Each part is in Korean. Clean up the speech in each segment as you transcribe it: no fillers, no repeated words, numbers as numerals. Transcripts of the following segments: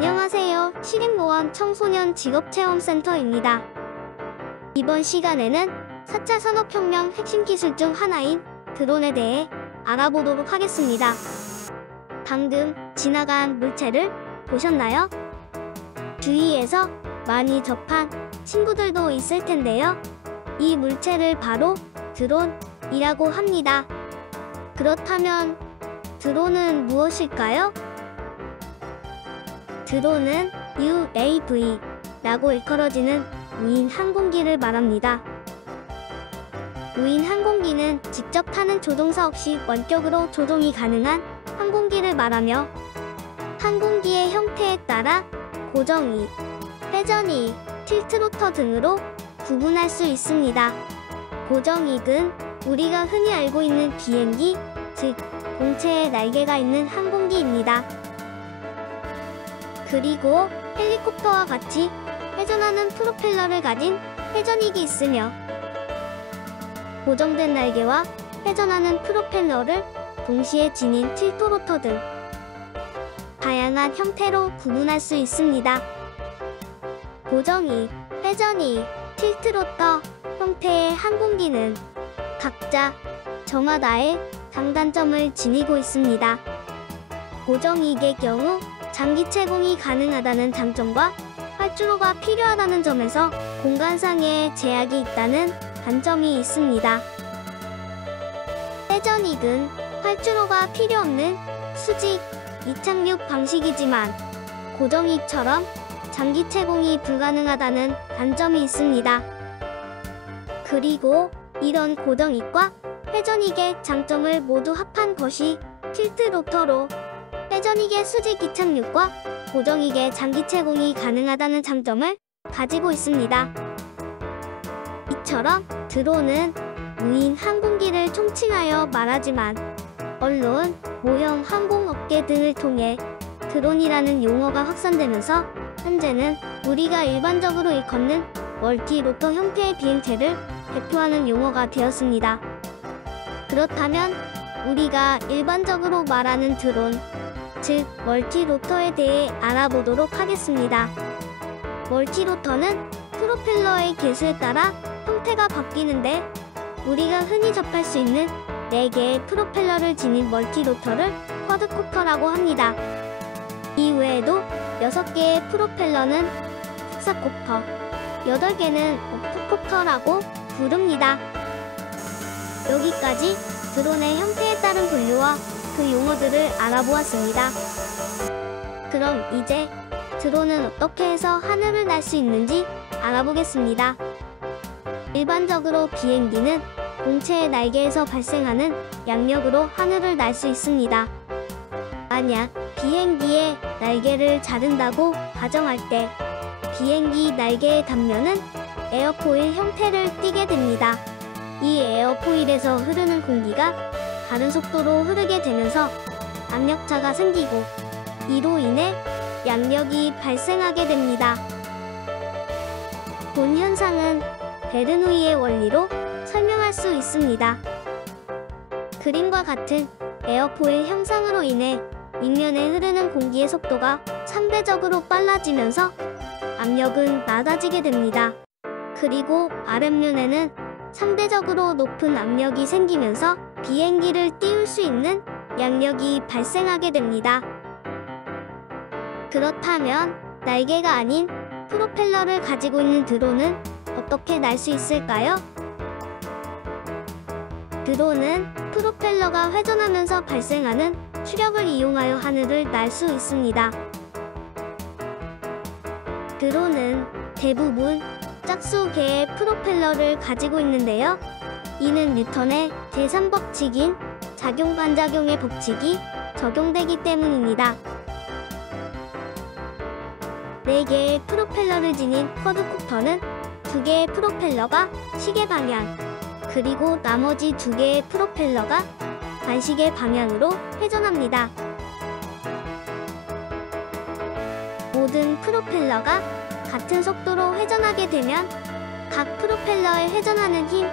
안녕하세요. 시립노원 청소년 직업체험센터입니다. 이번 시간에는 4차 산업혁명 핵심 기술 중 하나인 드론에 대해 알아보도록 하겠습니다. 방금 지나간 물체를 보셨나요? 주위에서 많이 접한 친구들도 있을 텐데요. 이 물체를 바로 드론이라고 합니다. 그렇다면 드론은 무엇일까요? 드론은 UAV라고 일컬어지는 무인 항공기를 말합니다. 무인 항공기는 직접 타는 조종사 없이 원격으로 조종이 가능한 항공기를 말하며 항공기의 형태에 따라 고정이, 회전이, 틸트로터 등으로 구분할 수 있습니다. 고정익은 우리가 흔히 알고 있는 비행기, 즉 공체에 날개가 있는 항공기입니다. 그리고 헬리콥터와 같이 회전하는 프로펠러를 가진 회전익이 있으며 고정된 날개와 회전하는 프로펠러를 동시에 지닌 틸트로터 등 다양한 형태로 구분할 수 있습니다. 고정익, 회전익, 틸트로터 형태의 항공기는 각자 저마다의 장단점을 지니고 있습니다. 고정익의 경우 장기 채공이 가능하다는 장점과 활주로가 필요하다는 점에서 공간상의 제약이 있다는 단점이 있습니다. 회전익은 활주로가 필요 없는 수직, 이착륙 방식이지만 고정익처럼 장기 채공이 불가능하다는 단점이 있습니다. 그리고 이런 고정익과 회전익의 장점을 모두 합한 것이 틸트로터로 회전익의 수직 이착륙과 고정익의 장기 채공이 가능하다는 장점을 가지고 있습니다. 이처럼 드론은 무인 항공기를 총칭하여 말하지만 언론, 모형 항공업계 등을 통해 드론이라는 용어가 확산되면서 현재는 우리가 일반적으로 일컫는 멀티로터 형태의 비행체를 대표하는 용어가 되었습니다. 그렇다면 우리가 일반적으로 말하는 드론, 즉 멀티로터에 대해 알아보도록 하겠습니다. 멀티로터는 프로펠러의 개수에 따라 형태가 바뀌는데 우리가 흔히 접할 수 있는 4개의 프로펠러를 지닌 멀티로터를 쿼드코프터라고 합니다. 이외에도 6개의 프로펠러는 헥사코프터, 8개는 옥토코프터라고 부릅니다. 여기까지 드론의 형태에 따른 분류와 그 용어들을 알아보았습니다. 그럼 이제 드론은 어떻게 해서 하늘을 날 수 있는지 알아보겠습니다. 일반적으로 비행기는 공체의 날개에서 발생하는 양력으로 하늘을 날 수 있습니다. 만약 비행기의 날개를 자른다고 가정할 때 비행기 날개의 단면은 에어포일 형태를 띠게 됩니다. 이 에어포일에서 흐르는 공기가 다른 속도로 흐르게 되면서 압력차가 생기고 이로 인해 양력이 발생하게 됩니다. 본 현상은 베르누이의 원리로 설명할 수 있습니다. 그림과 같은 에어포일 형상으로 인해 윗면에 흐르는 공기의 속도가 상대적으로 빨라지면서 압력은 낮아지게 됩니다. 그리고 아랫면에는 상대적으로 높은 압력이 생기면서 비행기를 띄울 수 있는 양력이 발생하게 됩니다. 그렇다면 날개가 아닌 프로펠러를 가지고 있는 드론은 어떻게 날 수 있을까요? 드론은 프로펠러가 회전하면서 발생하는 추력을 이용하여 하늘을 날 수 있습니다. 드론은 대부분 짝수개의 프로펠러를 가지고 있는데요. 이는 뉴턴의 제3법칙인 작용반작용의 법칙이 적용되기 때문입니다. 4개의 프로펠러를 지닌 쿼드코프터는 2개의 프로펠러가 시계 방향, 그리고 나머지 2개의 프로펠러가 반시계 방향으로 회전합니다. 모든 프로펠러가 같은 속도로 회전하게 되면 각 프로펠러에 회전하는 힘,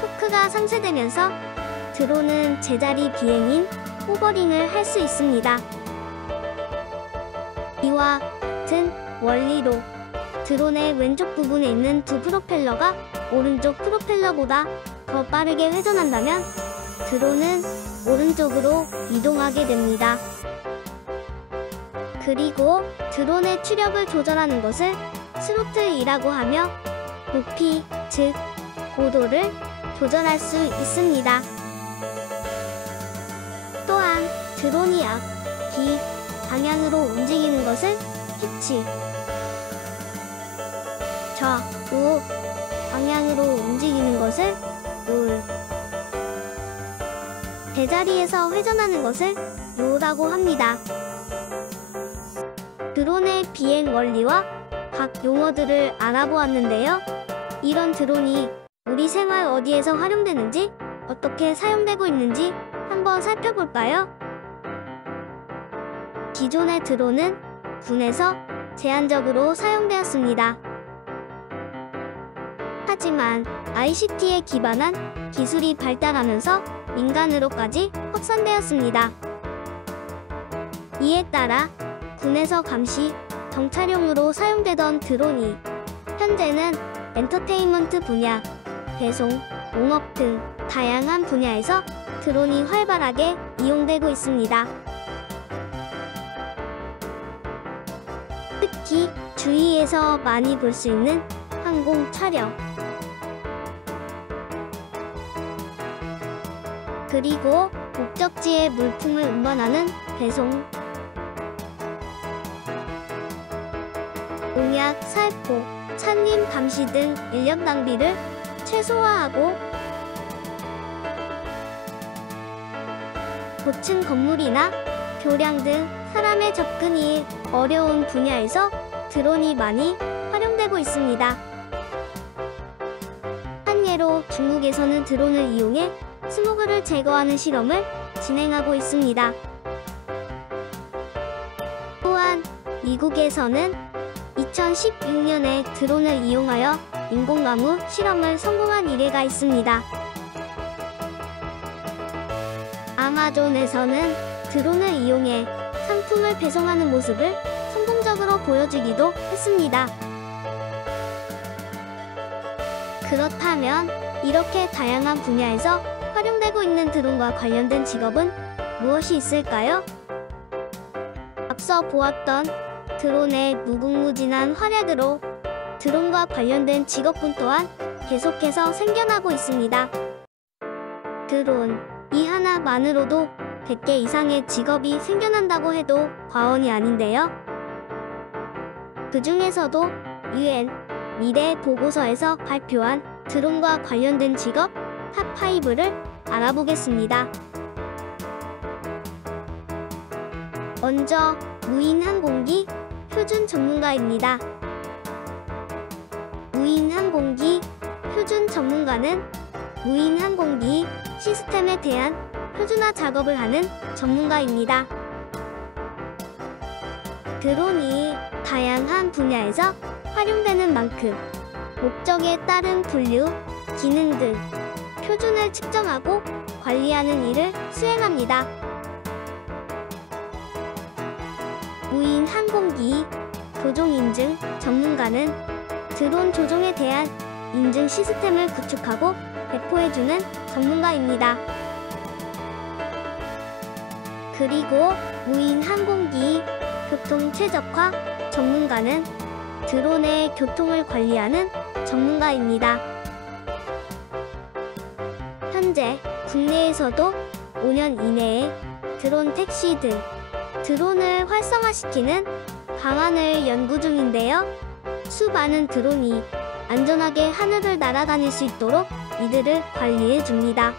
토크가 상쇄되면서 드론은 제자리 비행인 호버링을 할 수 있습니다. 이와 같은 원리로 드론의 왼쪽 부분에 있는 두 프로펠러가 오른쪽 프로펠러보다 더 빠르게 회전한다면 드론은 오른쪽으로 이동하게 됩니다. 그리고 드론의 추력을 조절하는 것을 스로틀이라고 하며 높이, 즉 고도를 조절할 수 있습니다. 또한 드론이 앞, 뒤 방향으로 움직이는 것을 피치, 좌, 우 방향으로 움직이는 것을 롤, 제자리에서 회전하는 것을 로라고 합니다. 드론의 비행 원리와 각 용어들을 알아보았는데요. 이런 드론이 우리 생활 어디에서 활용되는지, 어떻게 사용되고 있는지 한번 살펴볼까요? 기존의 드론은 군에서 제한적으로 사용되었습니다. 하지만 ICT에 기반한 기술이 발달하면서 민간으로까지 확산되었습니다. 이에 따라 군에서 감시, 정찰용으로 사용되던 드론이 현재는 엔터테인먼트 분야, 배송, 농업 등 다양한 분야에서 드론이 활발하게 이용되고 있습니다. 특히 주위에서 많이 볼 수 있는 항공 촬영, 그리고 목적지에 물품을 운반하는 배송, 농약, 살포, 산림 감시 등 인력 낭비를 최소화하고 고층 건물이나 교량 등 사람의 접근이 어려운 분야에서 드론이 많이 활용되고 있습니다. 한 예로 중국에서는 드론을 이용해 스모그를 제거하는 실험을 진행하고 있습니다. 또한 미국에서는 2016년에 드론을 이용하여 인공나무 실험을 성공한 일례가 있습니다. 아마존에서는 드론을 이용해 상품을 배송하는 모습을 성공적으로 보여주기도 했습니다. 그렇다면 이렇게 다양한 분야에서 활용되고 있는 드론과 관련된 직업은 무엇이 있을까요? 앞서 보았던 드론의 무궁무진한 활약으로 드론과 관련된 직업군 또한 계속해서 생겨나고 있습니다. 드론 이 하나만으로도 100개 이상의 직업이 생겨난다고 해도 과언이 아닌데요. 그 중에서도 UN 미래 보고서에서 발표한 드론과 관련된 직업 탑5를 알아보겠습니다. 먼저 무인항공기 표준 전문가입니다. 무인항공기 표준 전문가는 무인항공기 시스템에 대한 표준화 작업을 하는 전문가입니다. 드론이 다양한 분야에서 활용되는 만큼 목적에 따른 분류, 기능 등 표준을 측정하고 관리하는 일을 수행합니다. 무인항공기 조종인증 전문가는 드론 조종에 대한 인증 시스템을 구축하고 배포해주는 전문가입니다. 그리고 무인항공기 교통 최적화 전문가는 드론의 교통을 관리하는 전문가입니다. 현재 국내에서도 5년 이내에 드론 택시 등 드론을 활성화시키는 방안을 연구 중인데요. 수많은 드론이 안전하게 하늘을 날아다닐 수 있도록 이들을 관리해 줍니다.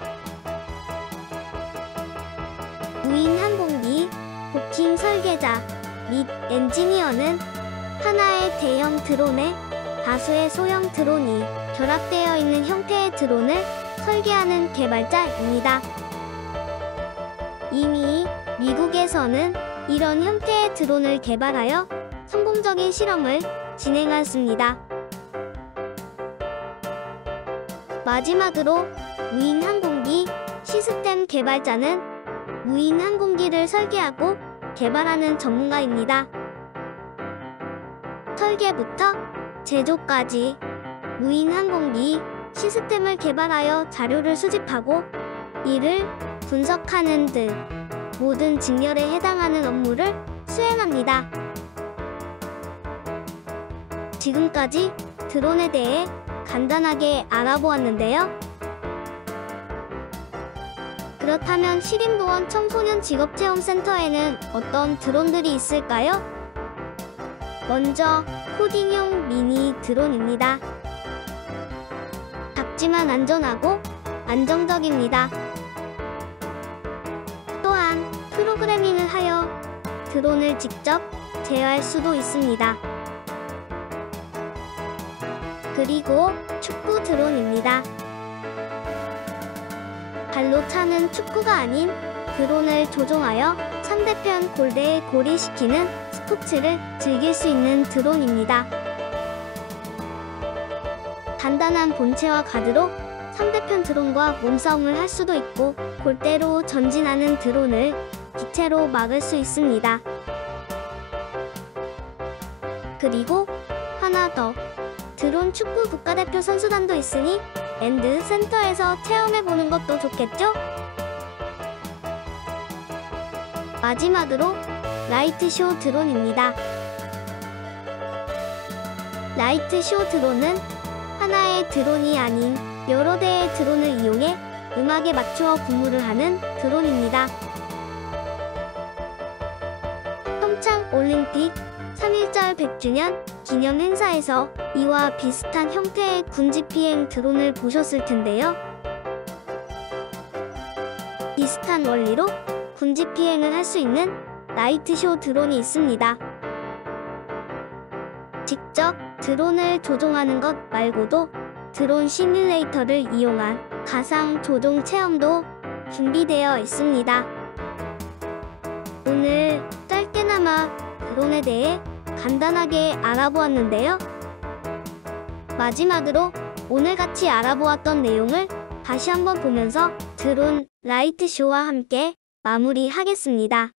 무인항공기 부킹 설계자 및 엔지니어는 하나의 대형 드론에 다수의 소형 드론이 결합되어 있는 형태의 드론을 설계하는 개발자입니다. 이미 미국에서는 이런 형태의 드론을 개발하여 성공적인 실험을 진행하였습니다. 마지막으로 무인항공기 시스템 개발자는 무인항공기를 설계하고 개발하는 전문가입니다. 설계부터 제조까지 무인 항공기 시스템을 개발하여 자료를 수집하고 이를 분석하는 등 모든 직렬에 해당하는 업무를 수행합니다. 지금까지 드론에 대해 간단하게 알아보았는데요. 그렇다면 시림도원 청소년 직업체험센터에는 어떤 드론들이 있을까요? 먼저 코딩용 미니 드론입니다. 작지만 안전하고 안정적입니다. 또한 프로그래밍을 하여 드론을 직접 제어할 수도 있습니다. 그리고 축구 드론입니다. 발로 차는 축구가 아닌 드론을 조종하여 상대편 골대에 골이시키는 스포츠를 즐길 수 있는 드론입니다. 단단한 본체와 가드로 상대편 드론과 몸싸움을 할 수도 있고 골대로 전진하는 드론을 기체로 막을 수 있습니다. 그리고 하나 더, 드론 축구 국가대표 선수단도 있으니 랜드 센터에서 체험해보는 것도 좋겠죠? 마지막으로 라이트쇼 드론입니다. 라이트쇼 드론은 하나의 드론이 아닌 여러 대의 드론을 이용해 음악에 맞추어 군무를 하는 드론입니다. 평창 올림픽 3.1절 100주년 기념 행사에서 이와 비슷한 형태의 군집비행 드론을 보셨을 텐데요. 비슷한 원리로 군집비행을 할 수 있는 라이트쇼 드론이 있습니다. 직접 드론을 조종하는 것 말고도 드론 시뮬레이터를 이용한 가상 조종 체험도 준비되어 있습니다. 오늘 짧게나마 드론에 대해 간단하게 알아보았는데요. 마지막으로 오늘 같이 알아보았던 내용을 다시 한번 보면서 드론 라이트쇼와 함께 마무리하겠습니다.